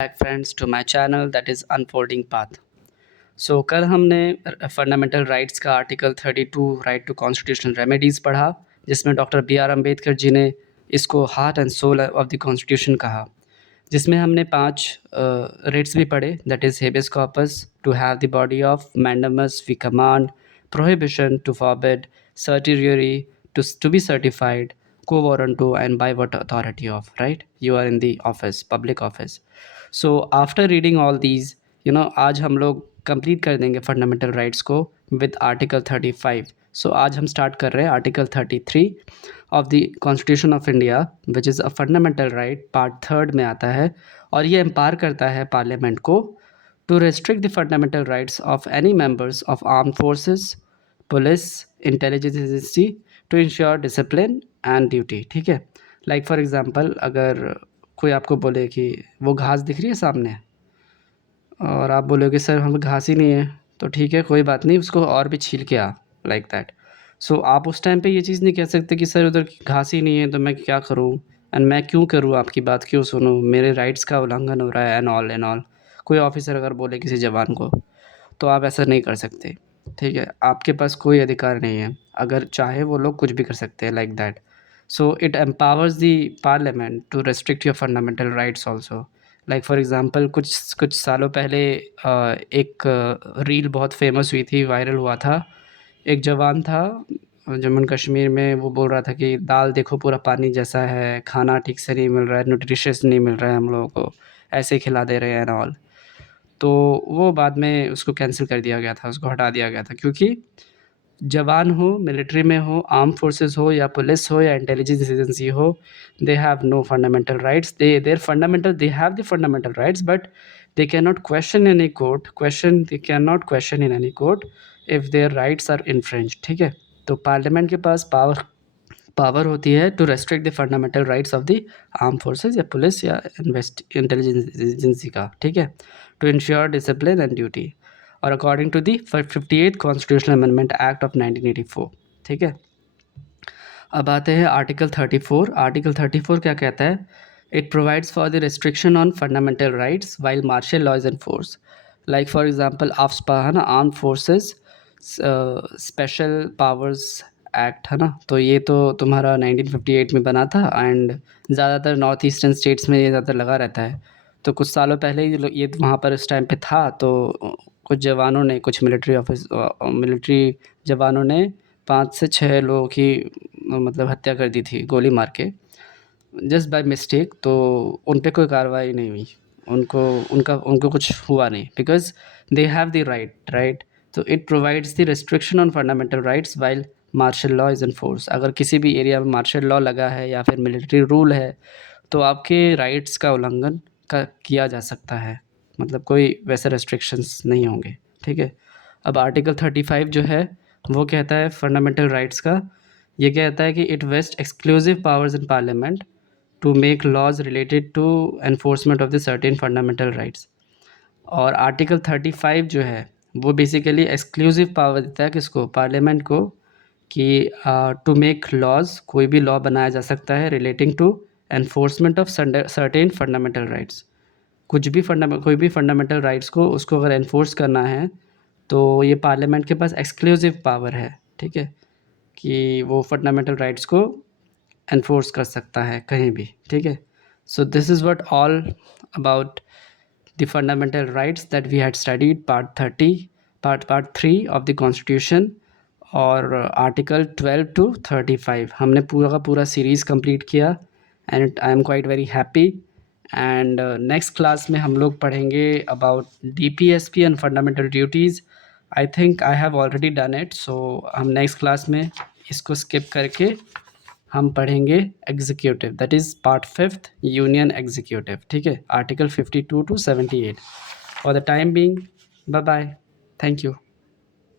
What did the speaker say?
back friends to my channel that is Unfolding Path. So कल हमने fundamental rights का article 32 right to constitutional remedies पढ़ा, जिसमें doctor B R Ambedkar ji ने इसको heart and soul of the constitution कहा, जिसमें हमने 5 रिट्स भी पढ़े, that is habeas corpus, to have the body of mandamus we command, prohibition to forbid, certiorari to be certified, quo warranto, and by what authority of, right? You are in the office, public office. So after reading all these, आज हम लोग complete कर देंगे fundamental rights को with article 35. सो आज हम start कर रहे हैं article 33 of the constitution of India, which is a fundamental right, part 3 में आता है, और ये एम्पावर करता है पार्लियामेंट को to restrict the fundamental rights of any members of arm forces, police, intelligence agency to ensure discipline and duty. ठीक है, लाइक फॉर एग्जांपल, अगर कोई आपको बोले कि वो घास दिख रही है सामने, और आप बोलोगे सर हमें घास ही नहीं है, तो ठीक है कोई बात नहीं, उसको और भी छील के आ, लाइक दैट. सो आप उस टाइम पे ये चीज़ नहीं कह सकते कि सर उधर घास ही नहीं है तो मैं क्या करूँ, एंड मैं क्यों करूँ, आपकी बात क्यों सुनूँ, मेरे राइट्स का उल्लंघन हो रहा है एंड ऑल. कोई ऑफिसर अगर बोले किसी जवान को, तो आप ऐसा नहीं कर सकते. ठीक है, आपके पास कोई अधिकार नहीं है, अगर चाहे वो लोग कुछ भी कर सकते हैं, like that. So it empowers the parliament to restrict your fundamental rights also. Like for example, कुछ सालों पहले एक रील बहुत फेमस हुई थी, वायरल हुआ था. एक जवान था जम्मू कश्मीर में, वो बोल रहा था कि दाल देखो पूरा पानी जैसा है, खाना ठीक से नहीं मिल रहा है, न्यूट्रिशियस नहीं मिल रहा है, हम लोगों को ऐसे ही खिला दे रहे हैं एंड ऑल. तो वो बाद में उसको कैंसिल कर दिया गया था, उसको हटा दिया गया था, क्योंकि जवान हो, मिलिट्री में हो, आर्म फोर्सेस हो, या पुलिस हो, या इंटेलिजेंस एजेंसी हो, they have no fundamental rights. They have the fundamental rights, but they cannot question in any court, if their rights are infringed. ठीक है, तो पार्लियामेंट के पास पावर होती है to restrict the fundamental rights of the arm forces या police या intelligence agency का. ठीक है, to ensure discipline and duty, और according to the 58th constitutional amendment act of 1984. ठीक है, अब आते हैं आर्टिकल 34. आर्टिकल 34 क्या कहता है? It provides for the restriction on fundamental rights while martial law is in force. Like for example, AFSPA है ना, arm forces special powers act है ना, तो ये तो तुम्हारा 1958 में बना था, एंड ज़्यादातर नॉर्थ ईस्टर्न स्टेट्स में ये ज़्यादातर लगा रहता है. तो कुछ सालों पहले ये वहाँ पर इस टाइम पे था, तो कुछ जवानों ने, कुछ मिलिट्री जवानों ने 5 से 6 लोगों की मतलब हत्या कर दी थी गोली मार के, जस्ट बाय मिस्टेक. तो उन पे कोई कार्रवाई नहीं हुई, उनको कुछ हुआ नहीं, because they have the right. तो it provides the restriction on fundamental rights while martial law is in force. अगर किसी भी एरिया में मार्शल लॉ लगा है या फिर मिलिट्री रूल है, तो आपके राइट्स का उल्लंघन किया जा सकता है, मतलब कोई वैसे रेस्ट्रिक्शंस नहीं होंगे. ठीक है, अब आर्टिकल 35 जो है वो कहता है फंडामेंटल राइट्स का, ये कहता है कि it vests exclusive powers in parliament to make laws related to enforcement of the certain fundamental rights. और आर्टिकल 35 जो है वो बेसिकली एक्सक्लूसिव पावर देता है किसको? पार्लियामेंट को, कि टू मेक लॉज, कोई भी लॉ बनाया जा सकता है relating to enforcement of certain fundamental rights. कोई भी फंडामेंटल राइट्स को उसको अगर एनफोर्स करना है, तो ये पार्लियामेंट के पास एक्सक्लूसिव पावर है. ठीक है, कि वो फंडामेंटल राइट्स को एनफोर्स कर सकता है कहीं भी. ठीक है, so this is what all about the fundamental rights that we had studied, part 3 of the constitution, और आर्टिकल 12 to 35 हमने पूरा का पूरा सीरीज़ कंप्लीट किया, and I am quite very happy. And next class में हम लोग पढ़ेंगे about DPSP and fundamental duties. I think I have already done it, so हम नेक्स्ट क्लास में इसको स्किप करके हम पढ़ेंगे executive, that is part 5th, union executive. ठीक है, article 52 to 78. For the time being, bye bye, thank you.